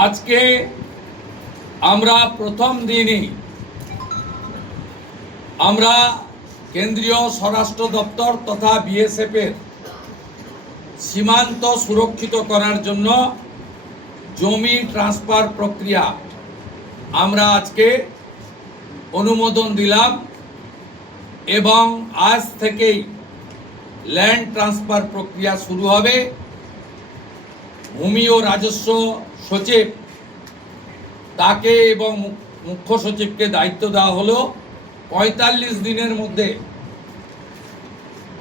আজকে আমরা প্রথম দিনই আমরা কেন্দ্রীয় স্বরাষ্ট্র দপ্তর তথা বিএসএফ এর সীমান্ত সুরক্ষিত করার জন্য জমি ট্রান্সফার প্রক্রিয়া আমরা আজকে অনুমোদন দিলাম এবং আজ থেকেই ল্যান্ড ট্রান্সফার প্রক্রিয়া শুরু হবে। ভূমি ও রাজস্ব সচিব তাকে এবং মুখ্য সচিবকে দায়িত্ব দেওয়া হলো ৪৫ দিনের মধ্যে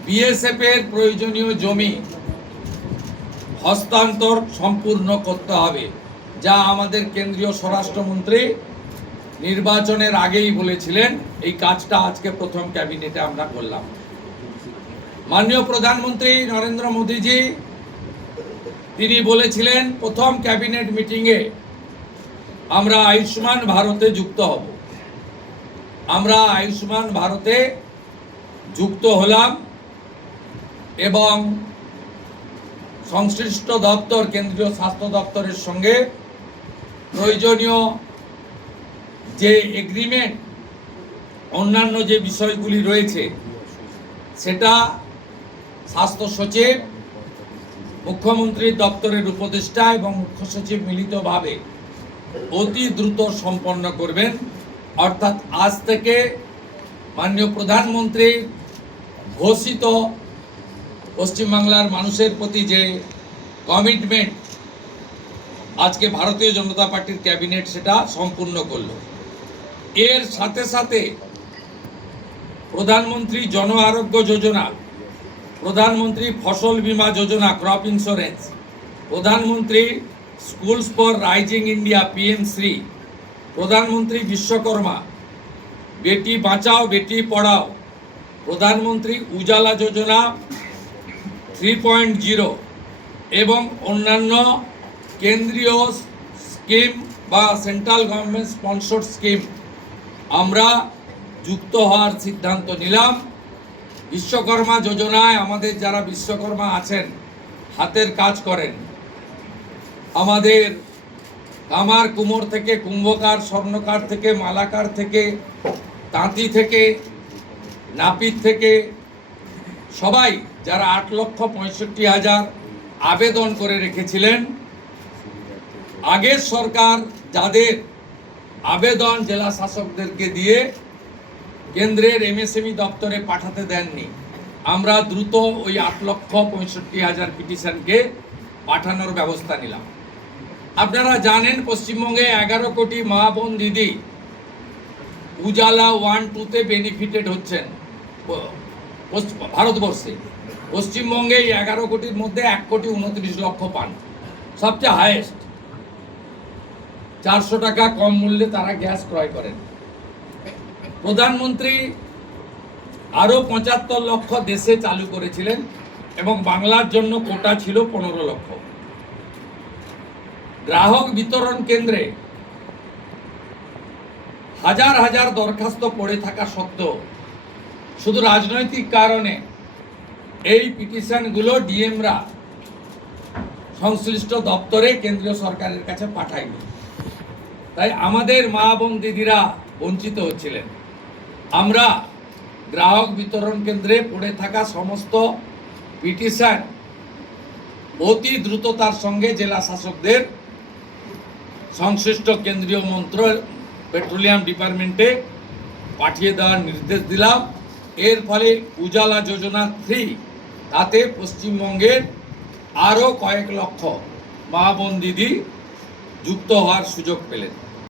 বিএসএফ এর প্রয়োজনীয় জমি হস্তান্তর সম্পূর্ণ করতে হবে, যা আমাদের কেন্দ্রীয় স্বরাষ্ট্রমন্ত্রী নির্বাচনের আগেই বলেছিলেন। এই কাজটা আজকে প্রথম ক্যাবিনেটে আমরা করলাম। মাননীয় প্রধানমন্ত্রী নরেন্দ্র মোদীজি তিনি বলেছিলেন প্রথম ক্যাবিনেট মিটিংয়ে আমরা আয়ুষ্মান ভারতে যুক্ত হব। আমরা আয়ুষ্মান ভারতে যুক্ত হলাম এবং সংশ্লিষ্ট দপ্তর কেন্দ্রীয় স্বাস্থ্য দপ্তরের সঙ্গে প্রয়োজনীয় যে এগ্রিমেন্ট অন্যান্য যে বিষয়গুলি রয়েছে সেটা স্বাস্থ্য সচিব, মুখ্যমন্ত্রীর দপ্তরের উপদেষ্টা এবং মুখ্য সচিব মিলিতভাবে অতি দ্রুত সম্পন্ন করবেন। অর্থাৎ আজ থেকে মাননীয় প্রধানমন্ত্রীর ঘোষিত পশ্চিমবাংলার মানুষের প্রতি যে কমিটমেন্ট আজকে ভারতীয় জনতা পার্টির ক্যাবিনেট সেটা সম্পূর্ণ করলো। এর সাথে সাথে প্রধানমন্ত্রী জন আরোগ্য যোজনা, প্রধানমন্ত্রী ফসল বীমা যোজনা ক্রপ ইন্স্যুরেন্স, প্রধানমন্ত্রী স্কুলস ফর রাইজিং ইন্ডিয়া পিএম-শ্রী, প্রধানমন্ত্রী বিশ্বকর্মা, বেটি বাঁচাও বেটি পড়াও, প্রধানমন্ত্রী উজালা যোজনা 3.0 এবং অন্যান্য কেন্দ্রীয় স্কিম বা সেন্ট্রাল গভর্নমেন্ট স্পন্সর্ড স্কিম আমরা যুক্ত হওয়ার সিদ্ধান্ত নিলাম। বিশ্বকর্মা যোজনায় আমাদের যারা বিশ্বকর্মা আছেন, হাতের কাজ করেন, আমাদের কামার কুমোর থেকে কুম্ভকার, স্বর্ণকার থেকে মালাকার থেকে তাঁতি থেকে নাপিত থেকে সবাই যারা 8,65,000 আবেদন করে রেখেছিলেন, আগের সরকার যাদের আবেদন জেলা শাসকদেরকে দিয়ে কেন্দ্রের এমএসএমই দপ্তরে পাঠাতে দেননি, আমরা দ্রুত ওই 8,65,000 পিটিশনকে পাঠানোর ব্যবস্থা নিলাম। আপনারা জানেন পশ্চিমবঙ্গে 11 কোটি মা বোন দিদি উজালা 1-2-তে বেনিফিটেড হচ্ছেন ভারতবর্ষে। পশ্চিমবঙ্গে 11 কোটির মধ্যে 1,29,00,000 পান, সবচেয়ে হাইয়েস্ট। 400 টাকা কম মূল্যে তারা গ্যাস ক্রয় করেন। প্রধানমন্ত্রী আরও 75 লক্ষ দেশে চালু করেছিলেন এবং বাংলার জন্য কোটা ছিল 15 লক্ষ। গ্রাহক বিতরণ কেন্দ্রে হাজার হাজার দরখাস্ত পড়ে থাকা সত্ত্বেও শুধু রাজনৈতিক কারণে এই পিটিশনগুলো ডিএমরা সংশ্লিষ্ট দপ্তরে কেন্দ্রীয় সরকারের কাছে পাঠায়নি। তাই আমাদের মা বোন দিদিরা বঞ্চিত হচ্ছিলেন। আমরা গ্রাহক বিতরণ কেন্দ্রে পড়ে থাকা সমস্ত পিটিশন অতি দ্রুততার সঙ্গে জেলা শাসকদের সংশ্লিষ্ট কেন্দ্রীয় পেট্রোলিয়াম ডিপার্টমেন্টে পাঠিয়ে দেওয়ার নির্দেশ দিলাম। এর ফলে উজালা যোজনা 3 তাতে পশ্চিমবঙ্গের আরও কয়েক লক্ষ মা বোন দিদি যুক্ত হওয়ার সুযোগ পেলেন।